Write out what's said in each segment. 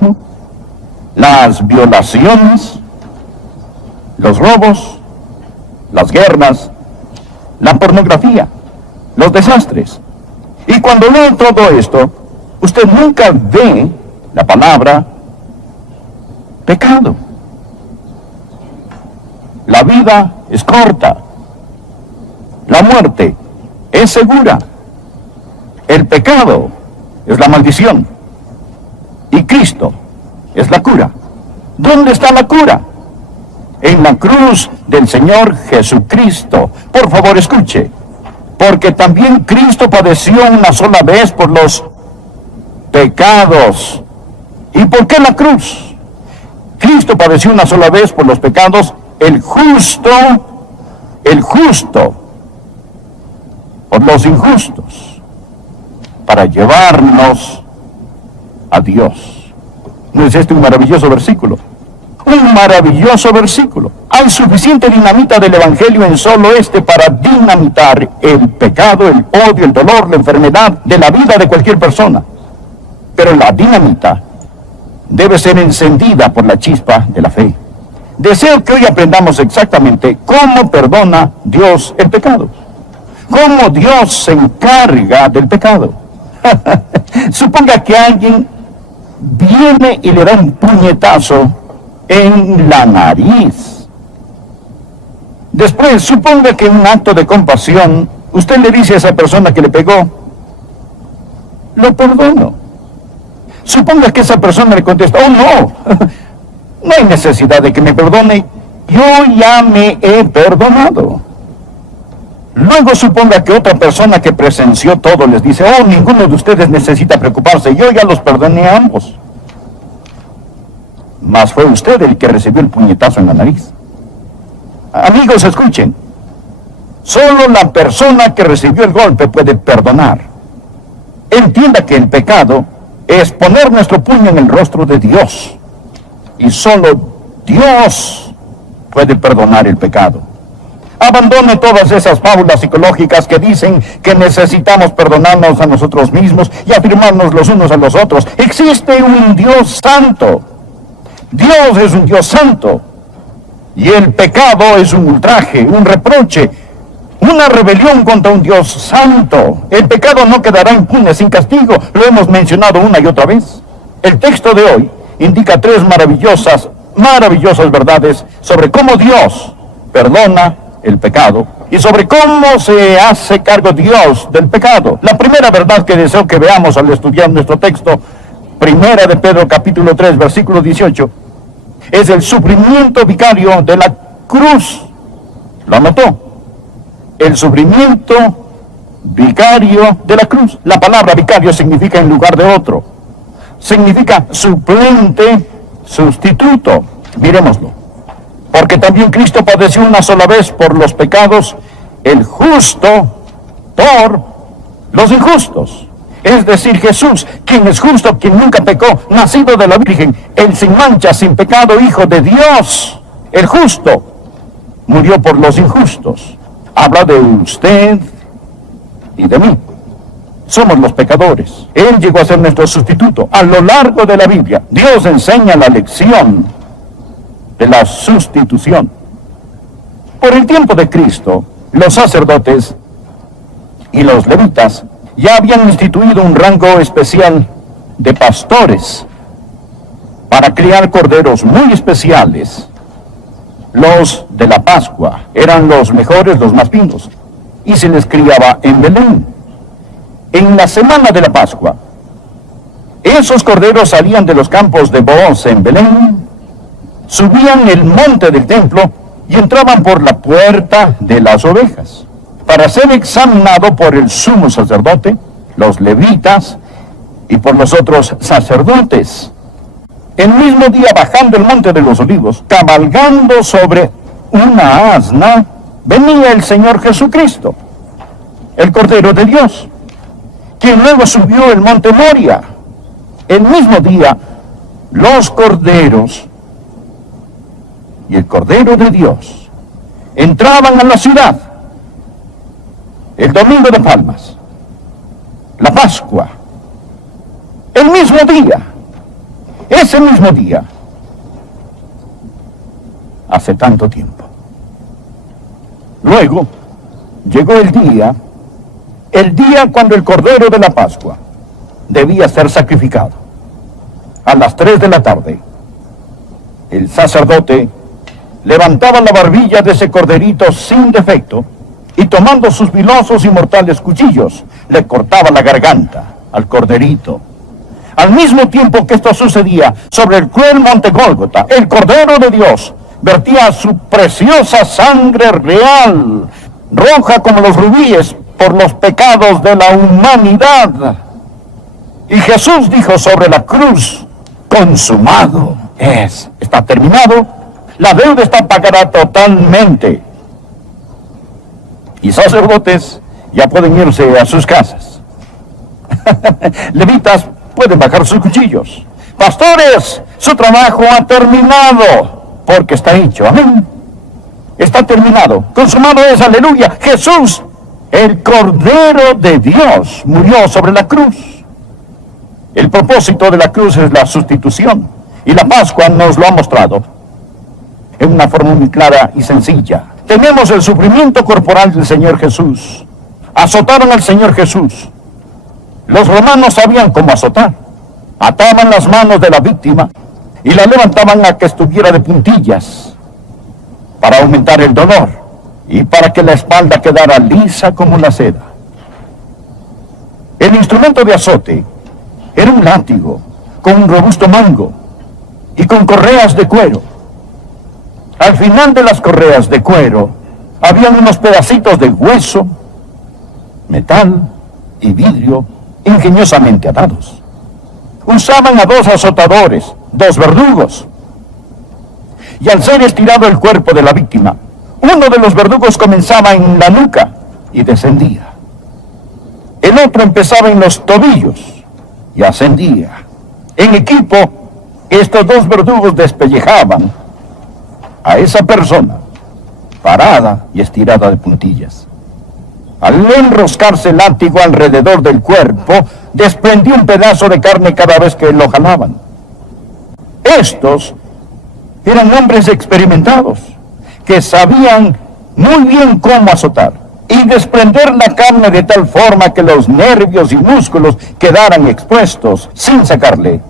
alcoholismo, las violaciones, los robos, las guerras, la pornografía, los desastres. Y cuando lee todo esto, usted nunca ve la palabra pecado. La vida es corta. La muerte es segura. El pecado es la maldición. Y Cristo es la cura. ¿Dónde está la cura? En la cruz del Señor Jesucristo. Por favor, escuche. Porque también Cristo padeció una sola vez por los pecados. ¿Y por qué la cruz? Cristo padeció una sola vez por los pecados, el justo, por los injustos, para llevarnos a Dios. ¿No es este un maravilloso versículo? Un maravilloso versículo. Hay suficiente dinamita del Evangelio en solo este para dinamitar el pecado, el odio, el dolor, la enfermedad de la vida de cualquier persona. Pero la dinamita debe ser encendida por la chispa de la fe. Deseo que hoy aprendamos exactamente cómo perdona Dios el pecado. Cómo Dios se encarga del pecado. Suponga que alguien viene y le da un puñetazo en la nariz. Después, suponga que en un acto de compasión, usted le dice a esa persona que le pegó, lo perdono. Suponga que esa persona le contesta, oh no, no hay necesidad de que me perdone, yo ya me he perdonado. Luego suponga que otra persona que presenció todo les dice, oh, ninguno de ustedes necesita preocuparse, yo ya los perdoné a ambos. Mas fue usted el que recibió el puñetazo en la nariz. Amigos, escuchen. Solo la persona que recibió el golpe puede perdonar. Entienda que el pecado es poner nuestro puño en el rostro de Dios. Y solo Dios puede perdonar el pecado. Abandone todas esas fábulas psicológicas que dicen que necesitamos perdonarnos a nosotros mismos y afirmarnos los unos a los otros. Existe un Dios santo. Dios es un Dios santo. Y el pecado es un ultraje, un reproche, una rebelión contra un Dios santo. El pecado no quedará impune sin castigo. Lo hemos mencionado una y otra vez. El texto de hoy indica tres maravillosas verdades sobre cómo Dios perdona el pecado y sobre cómo se hace cargo Dios del pecado. La primera verdad que deseo que veamos al estudiar nuestro texto, Primera de Pedro capítulo 3, versículo 18, es el sufrimiento vicario de la cruz. ¿Lo anotó? El sufrimiento vicario de la cruz. La palabra vicario significa en lugar de otro. Significa suplente, sustituto. Miremoslo. Porque también Cristo padeció una sola vez por los pecados, el justo por los injustos. Es decir, Jesús, quien es justo, quien nunca pecó, nacido de la Virgen, el sin mancha, sin pecado, Hijo de Dios, el justo, murió por los injustos. Habla de usted y de mí. Somos los pecadores. Él llegó a ser nuestro sustituto. A lo largo de la Biblia, Dios enseña la lección de la sustitución. Por el tiempo de Cristo, los sacerdotes y los levitas ya habían instituido un rango especial de pastores para criar corderos muy especiales. Los de la Pascua eran los mejores, los más finos, y se les criaba en Belén. En la semana de la Pascua, esos corderos salían de los campos de Booz en Belén, subían el monte del templo y entraban por la puerta de las ovejas para ser examinado por el sumo sacerdote, los levitas y por los otros sacerdotes. El mismo día, bajando el monte de los olivos, cabalgando sobre una asna, venía el Señor Jesucristo, el Cordero de Dios, quien luego subió el monte Moria. El mismo día, los corderos y el Cordero de Dios entraban a la ciudad. El domingo de Palmas, la Pascua, el mismo día. ese mismo día, hace tanto tiempo. Luego, llegó el día cuando el Cordero de la Pascua debía ser sacrificado. A las 3 de la tarde, el sacerdote levantaba la barbilla de ese corderito sin defecto y tomando sus filosos y mortales cuchillos, le cortaba la garganta al corderito. Al mismo tiempo que esto sucedía, sobre el cruel monte Gólgota, el Cordero de Dios vertía su preciosa sangre real, roja como los rubíes, por los pecados de la humanidad. Y Jesús dijo sobre la cruz: consumado es. Está terminado. La deuda está pagada totalmente. Y sacerdotes ya pueden irse a sus casas. Levitas pueden bajar sus cuchillos. Pastores, su trabajo ha terminado, porque está hecho. Amén. Está terminado. Consumado es. Aleluya. Jesús, el Cordero de Dios, murió sobre la cruz. El propósito de la cruz es la sustitución. Y la Pascua nos lo ha mostrado en una forma muy clara y sencilla. Tenemos el sufrimiento corporal del Señor Jesús. Azotaron al Señor Jesús. Los romanos sabían cómo azotar. Ataban las manos de la víctima y la levantaban a que estuviera de puntillas para aumentar el dolor y para que la espalda quedara lisa como la seda. El instrumento de azote era un látigo con un robusto mango y con correas de cuero. Al final de las correas de cuero habían unos pedacitos de hueso, metal y vidrio ingeniosamente atados. Usaban a 2 azotadores, 2 verdugos. Y al ser estirado el cuerpo de la víctima, uno de los verdugos comenzaba en la nuca y descendía. El otro empezaba en los tobillos y ascendía. En equipo, estos 2 verdugos despellejaban a esa persona, parada y estirada de puntillas. Al enroscarse el látigo alrededor del cuerpo, desprendía un pedazo de carne cada vez que lo jalaban. Estos eran hombres experimentados, que sabían muy bien cómo azotar y desprender la carne de tal forma que los nervios y músculos quedaran expuestos sin sacarle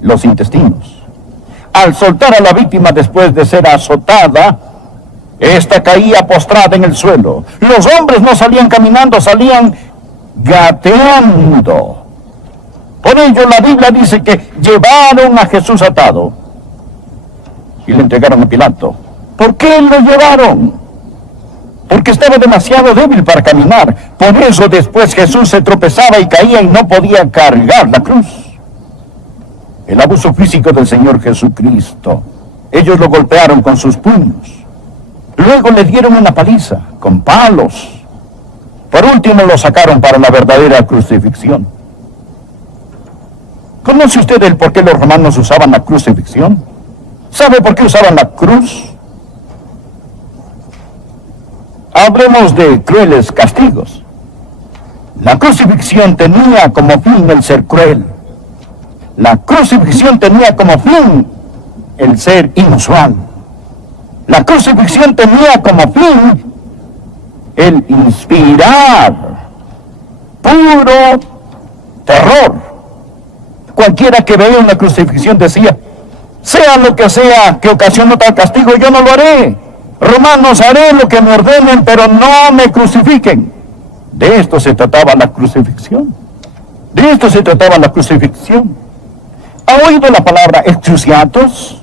los intestinos. Al soltar a la víctima después de ser azotada, esta caía postrada en el suelo. Los hombres no salían caminando, salían gateando. Por ello la Biblia dice que llevaron a Jesús atado y le entregaron a Pilato. ¿Por qué lo llevaron? Porque estaba demasiado débil para caminar. Por eso después Jesús se tropezaba y caía y no podía cargar la cruz. El abuso físico del Señor Jesucristo. Ellos lo golpearon con sus puños. Luego le dieron una paliza con palos. Por último lo sacaron para la verdadera crucifixión. ¿Conoce usted el por qué los romanos usaban la crucifixión? ¿Sabe por qué usaban la cruz? Hablemos de crueles castigos. La crucifixión tenía como fin el ser cruel. La crucifixión tenía como fin el ser inusual. La crucifixión tenía como fin el inspirar puro terror. Cualquiera que veía una crucifixión decía: sea lo que sea que ocasione tal castigo, yo no lo haré. Romanos, haré lo que me ordenen, pero no me crucifiquen. De esto se trataba la crucifixión. De esto se trataba la crucifixión. ¿Ha oído la palabra excruciatus?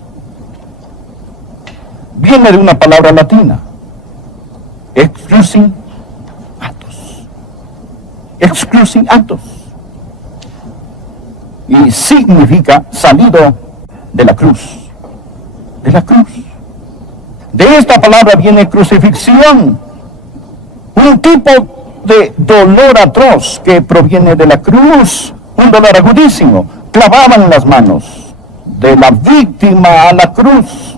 Viene de una palabra latina. Excruciatus. Excruciatus. Y significa salido de la cruz. De la cruz. De esta palabra viene crucifixión. Un tipo de dolor atroz que proviene de la cruz. Un dolor agudísimo. Clavaban las manos de la víctima a la cruz.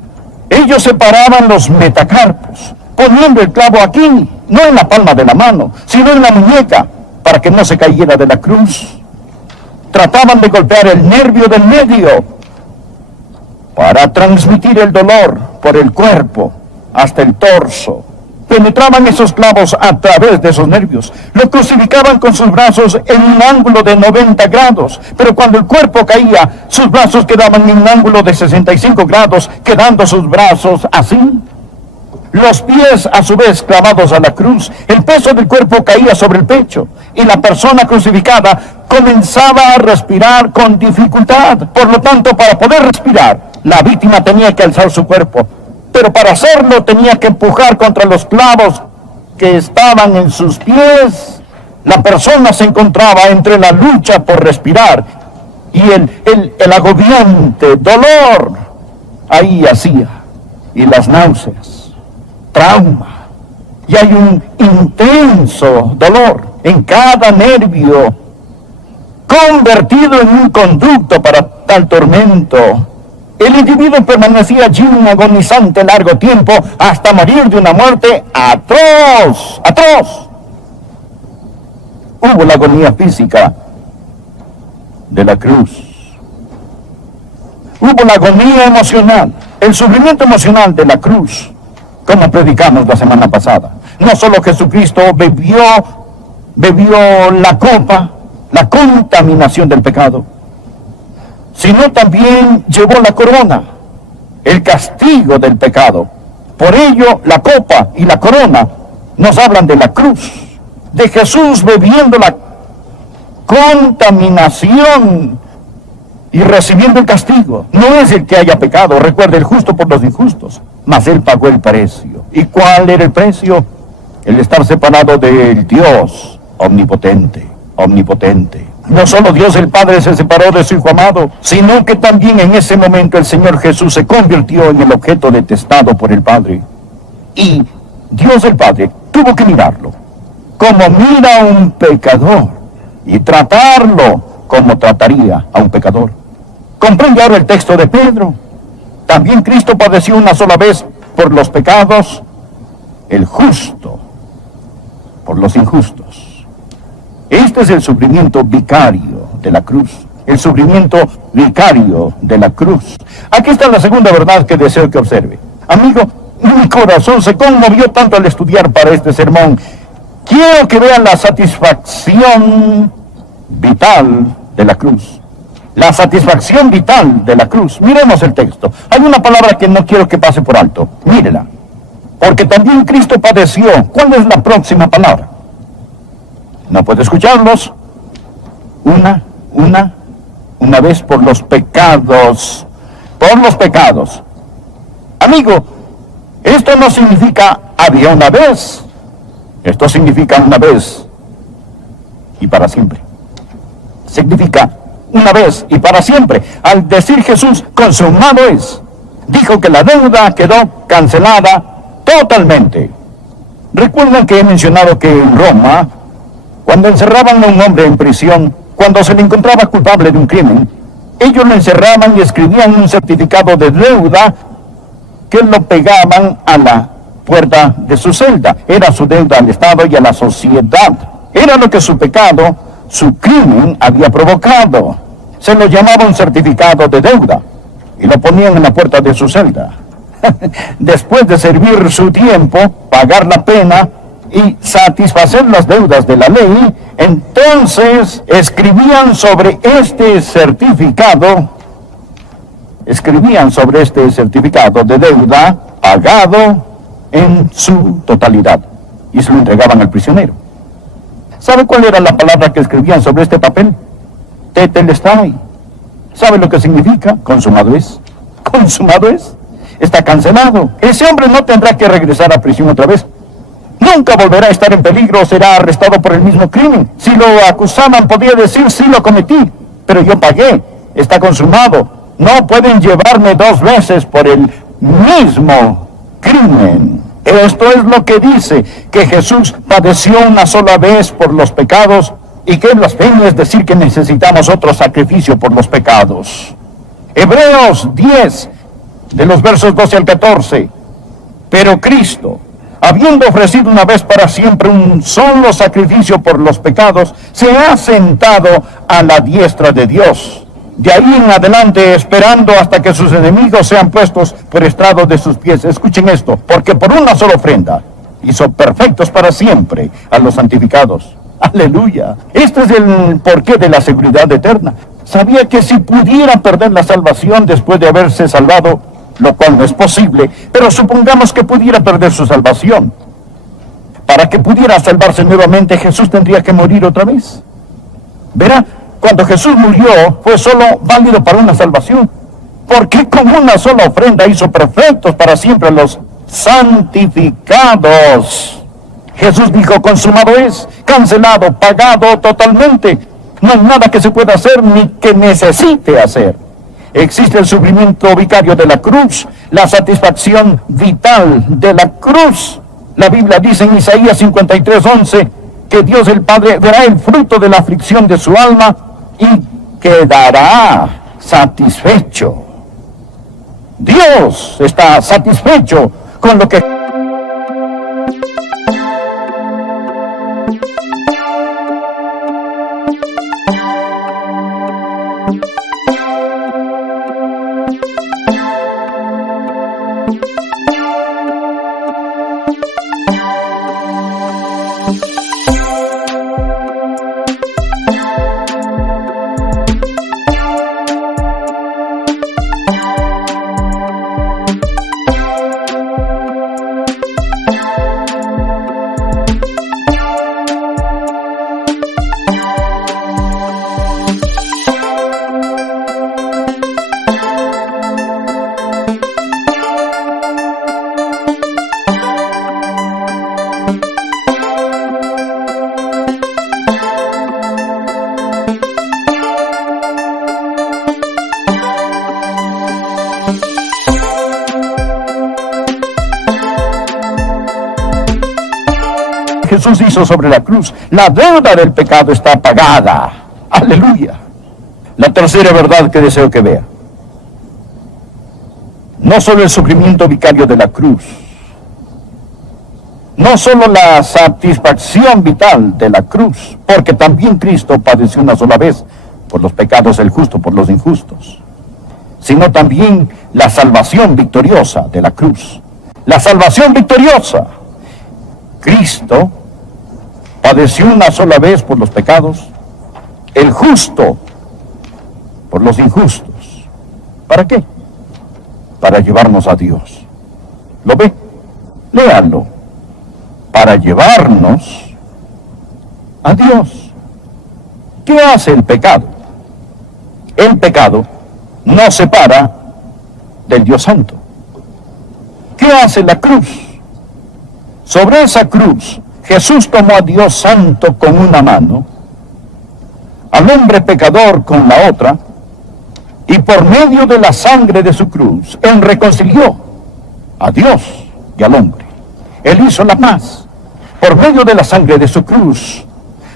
Ellos separaban los metacarpos, poniendo el clavo aquí, no en la palma de la mano, sino en la muñeca, para que no se cayera de la cruz. Trataban de golpear el nervio del medio, para transmitir el dolor por el cuerpo hasta el torso. Penetraban esos clavos a través de esos nervios. Lo crucificaban con sus brazos en un ángulo de 90 grados. Pero cuando el cuerpo caía, sus brazos quedaban en un ángulo de 65 grados, quedando sus brazos así. Los pies a su vez clavados a la cruz. El peso del cuerpo caía sobre el pecho. Y la persona crucificada comenzaba a respirar con dificultad. Por lo tanto, para poder respirar, la víctima tenía que alzar su cuerpo. Pero para hacerlo tenía que empujar contra los clavos que estaban en sus pies. La persona se encontraba entre la lucha por respirar y el agobiante dolor. Ahí hacía. Y las náuseas, trauma. Y hay un intenso dolor en cada nervio, convertido en un conducto para tal tormento. El individuo permanecía allí un agonizante largo tiempo hasta morir de una muerte atroz, atroz. Hubo la agonía física de la cruz. Hubo la agonía emocional, el sufrimiento emocional de la cruz, como predicamos la semana pasada. No solo Jesucristo bebió la copa, la contaminación del pecado, sino también llevó la corona, el castigo del pecado. Por ello, la copa y la corona nos hablan de la cruz, de Jesús bebiendo la contaminación y recibiendo el castigo. No es el que haya pecado, recuerde, el justo por los injustos, mas Él pagó el precio. ¿Y cuál era el precio? El estar separado del Dios omnipotente, omnipotente. No solo Dios el Padre se separó de su Hijo amado, sino que también en ese momento el Señor Jesús se convirtió en el objeto detestado por el Padre. Y Dios el Padre tuvo que mirarlo como mira a un pecador y tratarlo como trataría a un pecador. ¿Comprende ahora el texto de Pedro? También Cristo padeció una sola vez por los pecados, el justo por los injustos. Este es el sufrimiento vicario de la cruz. El sufrimiento vicario de la cruz. Aquí está la segunda verdad que deseo que observe. Amigo, mi corazón se conmovió tanto al estudiar para este sermón. Quiero que vean la satisfacción vital de la cruz. La satisfacción vital de la cruz. Miremos el texto. Hay una palabra que no quiero que pase por alto. Mírela. Porque también Cristo padeció. ¿Cuál es la próxima palabra? No puede escucharlos. Una vez por los pecados. Por los pecados. Amigo, esto no significa había una vez. Esto significa una vez y para siempre. Significa una vez y para siempre. Al decir Jesús, consumado es, dijo que la deuda quedó cancelada totalmente. Recuerdan que he mencionado que en Roma, cuando encerraban a un hombre en prisión, cuando se le encontraba culpable de un crimen, ellos lo encerraban y escribían un certificado de deuda que lo pegaban a la puerta de su celda. Era su deuda al Estado y a la sociedad. Era lo que su pecado, su crimen había provocado. Se lo llamaba un certificado de deuda y lo ponían en la puerta de su celda. Después de servir su tiempo, pagar la pena y satisfacer las deudas de la ley, entonces escribían sobre este certificado de deuda pagado en su totalidad y se lo entregaban al prisionero. ¿Sabe cuál era la palabra que escribían sobre este papel? Tetelestai. ¿Sabe lo que significa? Consumado es. Consumado es. Está cancelado. Ese hombre no tendrá que regresar a prisión otra vez. Nunca volverá a estar en peligro o será arrestado por el mismo crimen. Si lo acusaban, podía decir, sí lo cometí, pero yo pagué. Está consumado. No pueden llevarme 2 veces por el mismo crimen. Esto es lo que dice, que Jesús padeció una sola vez por los pecados y que blasfemia es decir que necesitamos otro sacrificio por los pecados. Hebreos 10, de los versos 12 al 14. Pero Cristo, habiendo ofrecido una vez para siempre un solo sacrificio por los pecados, se ha sentado a la diestra de Dios. de ahí en adelante esperando hasta que sus enemigos sean puestos por estrado de sus pies. Escuchen esto, porque por una sola ofrenda hizo perfectos para siempre a los santificados. Aleluya. Este es el porqué de la seguridad eterna. Sabía que si pudiera perder la salvación después de haberse salvado, lo cual no es posible, pero supongamos que pudiera perder su salvación. Para que pudiera salvarse nuevamente, Jesús tendría que morir otra vez. Verá, cuando Jesús murió, fue solo válido para una salvación. Porque con una sola ofrenda hizo perfectos para siempre a los santificados. Jesús dijo, consumado es, cancelado, pagado totalmente. No hay nada que se pueda hacer ni que necesite hacer. Existe el sufrimiento vicario de la cruz, la satisfacción vital de la cruz. La Biblia dice en Isaías 53:11 que Dios el Padre verá el fruto de la aflicción de su alma y quedará satisfecho. Dios está satisfecho con lo que... Jesús hizo sobre la cruz, la deuda del pecado está pagada. Aleluya. La tercera verdad que deseo que vea. No solo el sufrimiento vicario de la cruz, no solo la satisfacción vital de la cruz, porque también Cristo padeció una sola vez por los pecados del justo, por los injustos, sino también la salvación victoriosa de la cruz. La salvación victoriosa. Cristo padeció una sola vez por los pecados, el justo por los injustos. ¿Para qué? Para llevarnos a Dios. ¿Lo ve? Léanlo. Para llevarnos a Dios. ¿Qué hace el pecado? El pecado nos separa del Dios Santo. ¿Qué hace la cruz? Sobre esa cruz, Jesús tomó a Dios Santo con una mano, al hombre pecador con la otra, y por medio de la sangre de su cruz, Él reconcilió a Dios y al hombre. Él hizo la paz por medio de la sangre de su cruz,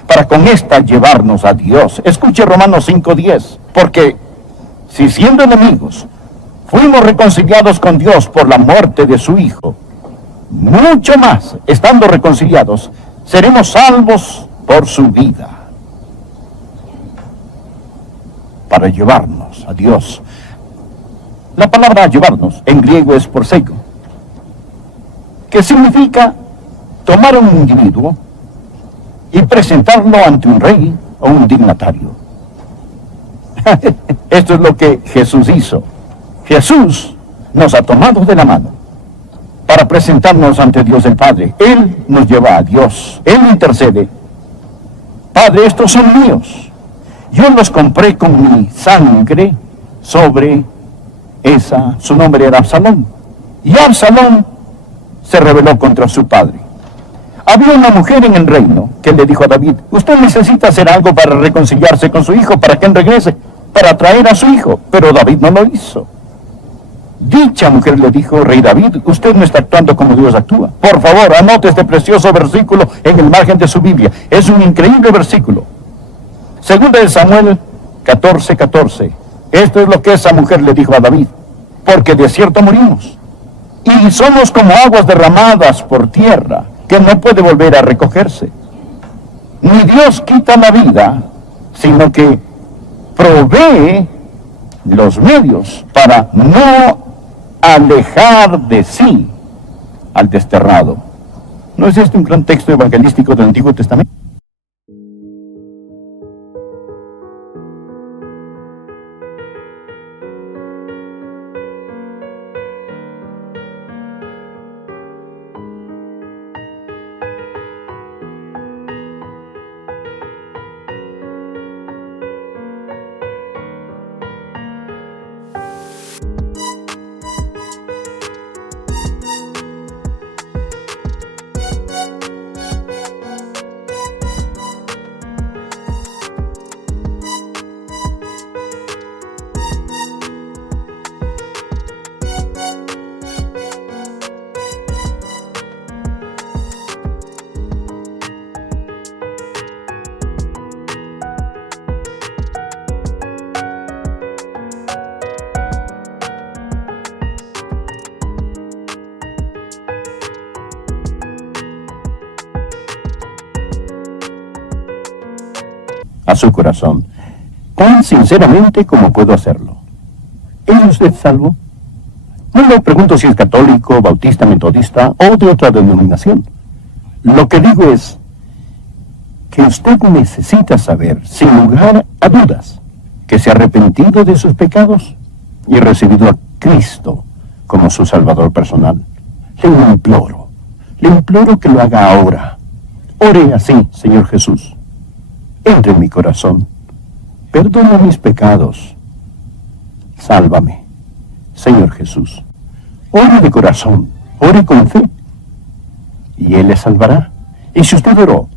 para con esta llevarnos a Dios. Escuche Romanos 5:10, porque si siendo enemigos, fuimos reconciliados con Dios por la muerte de su Hijo, mucho más, estando reconciliados, seremos salvos por su vida. Para llevarnos a Dios. La palabra llevarnos en griego es porseiko, que significa tomar a un individuo y presentarlo ante un rey o un dignatario. Esto es lo que Jesús hizo. Jesús nos ha tomado de la mano para presentarnos ante Dios el Padre. Él nos lleva a Dios. Él intercede. Padre, estos son míos. Yo los compré con mi sangre sobre esa. Su nombre era Absalón. Y Absalón se rebeló contra su padre. Había una mujer en el reino que le dijo a David, usted necesita hacer algo para reconciliarse con su hijo, para que él regrese, para traer a su hijo. Pero David no lo hizo. Dicha mujer le dijo, rey David, usted no está actuando como Dios actúa. Por favor, anote este precioso versículo en el margen de su Biblia. Es un increíble versículo. Segunda de Samuel 14:14. Esto es lo que esa mujer le dijo a David. Porque de cierto morimos, y somos como aguas derramadas por tierra, que no puede volver a recogerse. Ni Dios quita la vida, sino que provee los medios para no alejar de sí al desterrado. ¿No es este un gran texto evangelístico del Antiguo Testamento? A su corazón, tan sinceramente como puedo hacerlo. ¿Es usted salvo? No le pregunto si es católico, bautista, metodista o de otra denominación. Lo que digo es que usted necesita saber, sin lugar a dudas, que se ha arrepentido de sus pecados y recibido a Cristo como su Salvador personal. Le imploro que lo haga ahora. Ore así, Señor Jesús. Entre en mi corazón, perdona mis pecados, sálvame, Señor Jesús. Ore de corazón, ore con fe, y Él le salvará. Y si usted oró,